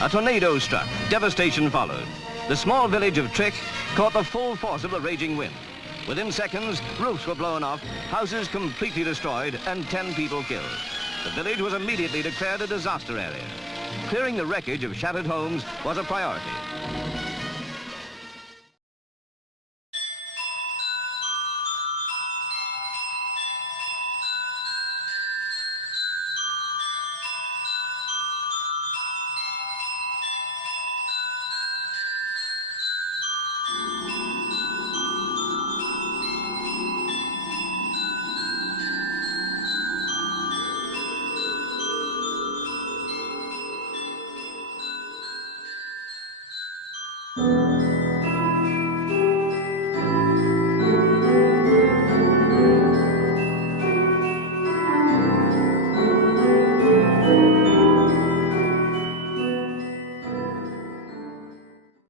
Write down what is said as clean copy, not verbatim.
A tornado struck. Devastation followed. The small village of Trick caught the full force of the raging wind. Within seconds, roofs were blown off, houses completely destroyed, and 10 people killed. The village was immediately declared a disaster area. Clearing the wreckage of shattered homes was a priority.